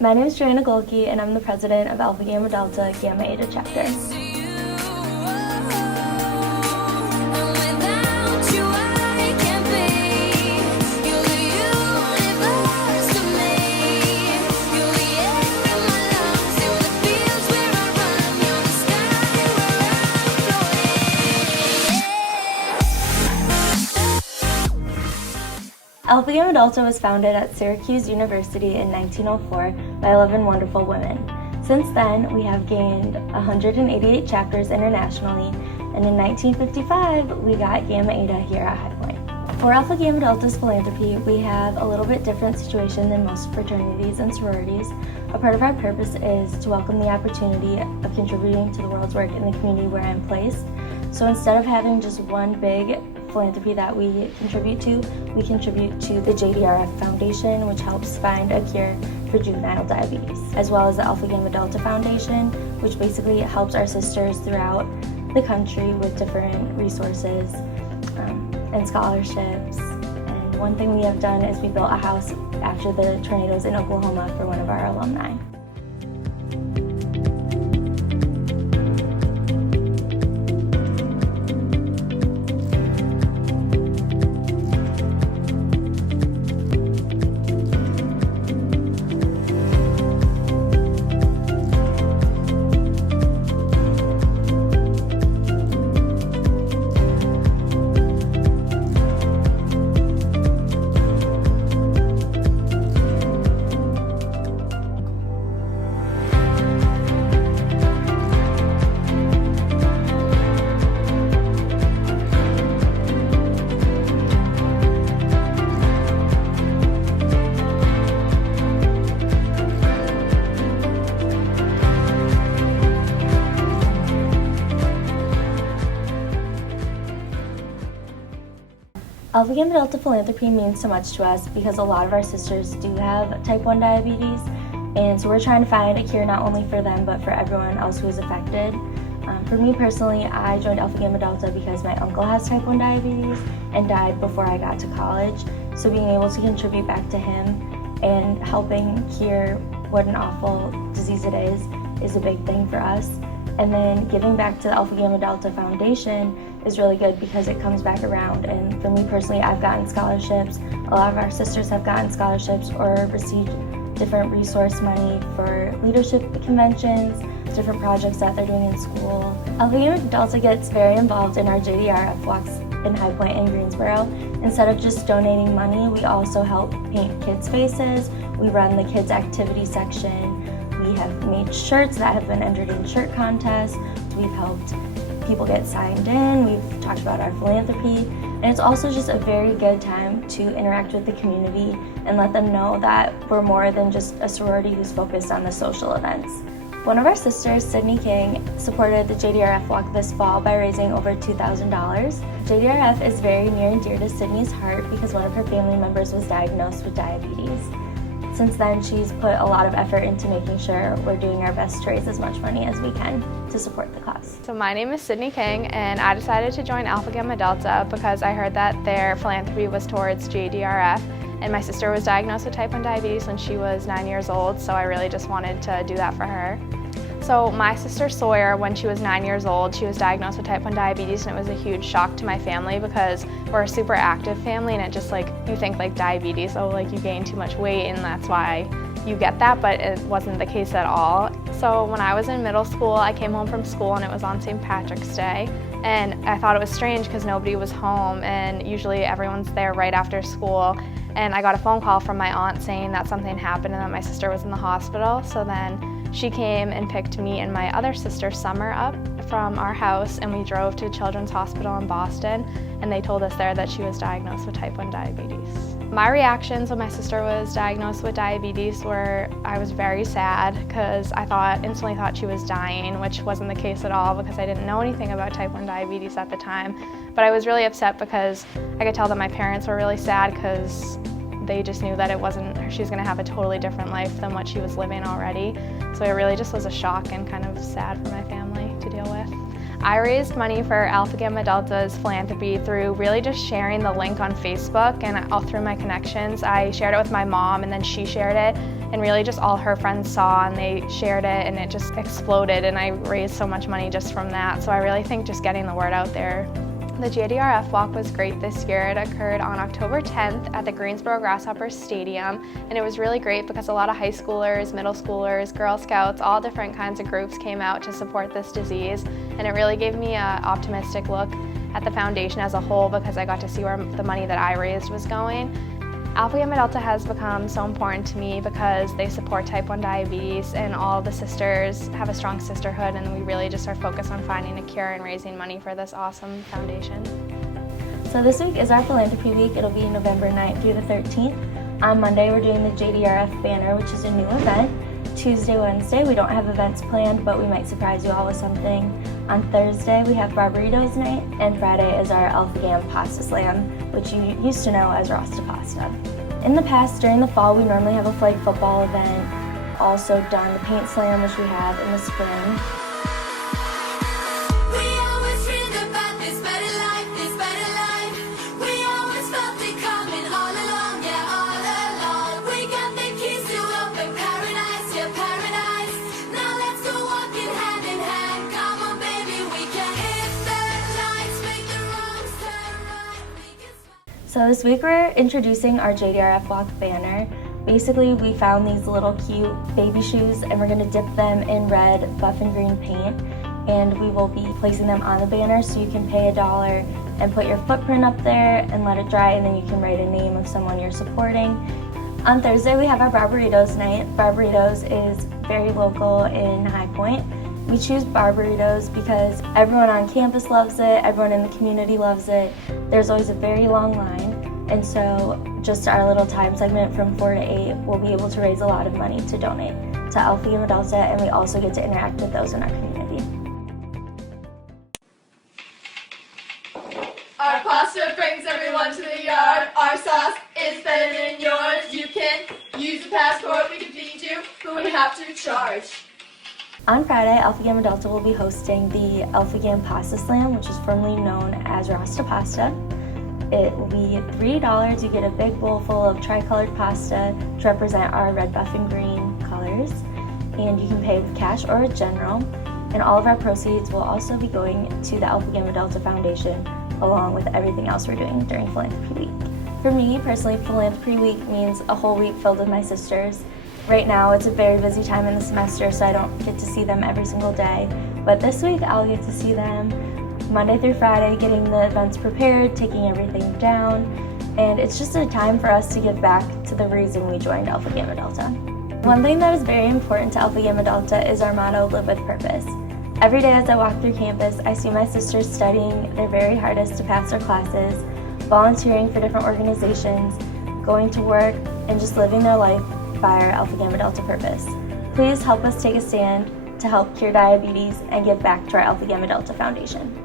My name is Joanna Golke, and I'm the president of Alpha Gamma Delta Gamma Eta chapter. Alpha Gamma Delta was founded at Syracuse University in 1904 by 11 wonderful women. Since then, we have gained 188 chapters internationally, and in 1955, we got Gamma Eta here at High Point. For Alpha Gamma Delta's philanthropy, we have a little bit different situation than most fraternities and sororities. A part of our purpose is to welcome the opportunity of contributing to the world's work in the community where I'm placed. So instead of having just one big philanthropy that we contribute to the JDRF Foundation, which helps find a cure for juvenile diabetes, as well as the Alpha Gamma Delta Foundation, which basically helps our sisters throughout the country with different resources and scholarships. And one thing we have done is we built a house after the tornadoes in Oklahoma for one of our alumni. Alpha Gamma Delta philanthropy means so much to us because a lot of our sisters do have type 1 diabetes, and so we're trying to find a cure not only for them but for everyone else who is affected. For me personally, I joined Alpha Gamma Delta because my uncle has type 1 diabetes and died before I got to college, so being able to contribute back to him and helping cure what an awful disease it is a big thing for us. And then giving back to the Alpha Gamma Delta Foundation is really good because it comes back around. And for me personally, I've gotten scholarships. A lot of our sisters have gotten scholarships or received different resource money for leadership conventions, different projects that they're doing in school. Alpha Gamma Delta gets very involved in our JDRF walks in High Point and Greensboro. Instead of just donating money, we also help paint kids' faces. We run the kids' activity section. We have made shirts that have been entered in shirt contests. We've helped people get signed in. We've talked about our philanthropy. And it's also just a very good time to interact with the community and let them know that we're more than just a sorority who's focused on the social events. One of our sisters, Sydney King, supported the JDRF walk this fall by raising over $2,000. JDRF is very near and dear to Sydney's heart because one of her family members was diagnosed with diabetes. Since then, she's put a lot of effort into making sure we're doing our best to raise as much money as we can to support the cause. So my name is Sydney King, and I decided to join Alpha Gamma Delta because I heard that their philanthropy was towards JDRF, and my sister was diagnosed with type 1 diabetes when she was 9 years old, so I really just wanted to do that for her. So my sister Sawyer, when she was 9 years old, she was diagnosed with type 1 diabetes, and it was a huge shock to my family because we're a super active family, and it just like, you think like diabetes, oh like you gain too much weight and that's why you get that, but it wasn't the case at all. So when I was in middle school, I came home from school and it was on St. Patrick's Day, and I thought it was strange because nobody was home, and usually everyone's there right after school. And I got a phone call from my aunt saying that something happened and that my sister was in the hospital. So then she came and picked me and my other sister, Summer, up from our house, and we drove to Children's Hospital in Boston, and they told us there that she was diagnosed with type 1 diabetes. My reactions when my sister was diagnosed with diabetes were, I was very sad because I instantly thought she was dying, which wasn't the case at all because I didn't know anything about type 1 diabetes at the time. But I was really upset because I could tell that my parents were really sad because they just knew that she was going to have a totally different life than what she was living already. So it really just was a shock and kind of sad for my family to deal with. I raised money for Alpha Gamma Delta's philanthropy through really just sharing the link on Facebook, and all through my connections. I shared it with my mom, and then she shared it, and really just all her friends saw and they shared it, and it just exploded, and I raised so much money just from that. So I really think just getting the word out there. The JDRF walk was great this year. It occurred on October 10th at the Greensboro Grasshoppers Stadium, and it was really great because a lot of high schoolers, middle schoolers, Girl Scouts, all different kinds of groups came out to support this disease, and it really gave me an optimistic look at the foundation as a whole because I got to see where the money that I raised was going. Alpha Gamma Delta has become so important to me because they support type 1 diabetes, and all the sisters have a strong sisterhood, and we really just are focused on finding a cure and raising money for this awesome foundation. So this week is our philanthropy week. It'll be November 9th through the 13th. On Monday we're doing the JDRF banner, which is a new event. Tuesday, Wednesday we don't have events planned, but we might surprise you all with something. On Thursday we have Barbaritos night, and Friday is our Alpha Gamma Pasta Slam, which you used to know as Rasta Pasta. In the past, during the fall, we normally have a flag football event, also done the paint slam, which we have in the spring. So this week we're introducing our JDRF Walk banner. Basically, we found these little cute baby shoes, and we're going to dip them in red buff and green paint, and we will be placing them on the banner so you can pay $1 and put your footprint up there and let it dry, and then you can write a name of someone you're supporting. On Thursday we have our Barbaritos night. Barbaritos is very local in High Point. We choose Barbaritos because everyone on campus loves it, everyone in the community loves it. There's always a very long line, and so just our little time segment from 4 to 8, we'll be able to raise a lot of money to donate to Alpha Gamma Delta, and we also get to interact with those in our community. Our pasta brings everyone to the yard. Our sauce is better than yours. You can use a passport, we can feed you, but we have to charge. On Friday, Alpha Gamma Delta will be hosting the Alpha Gamma Pasta Slam, which is formerly known as Rasta Pasta. It will be $3. You get a big bowl full of tricolored pasta to represent our red, buff, and green colors. And you can pay with cash or with general. And all of our proceeds will also be going to the Alpha Gamma Delta Foundation, along with everything else we're doing during Philanthropy Week. For me, personally, Philanthropy Week means a whole week filled with my sisters. Right now, it's a very busy time in the semester, so I don't get to see them every single day. But this week, I'll get to see them Monday through Friday, getting the events prepared, taking everything down. And it's just a time for us to give back to the reason we joined Alpha Gamma Delta. One thing that is very important to Alpha Gamma Delta is our motto, Live with Purpose. Every day as I walk through campus, I see my sisters studying their very hardest to pass their classes, volunteering for different organizations, going to work, and just living their life by our Alpha Gamma Delta purpose. Please help us take a stand to help cure diabetes and give back to our Alpha Gamma Delta Foundation.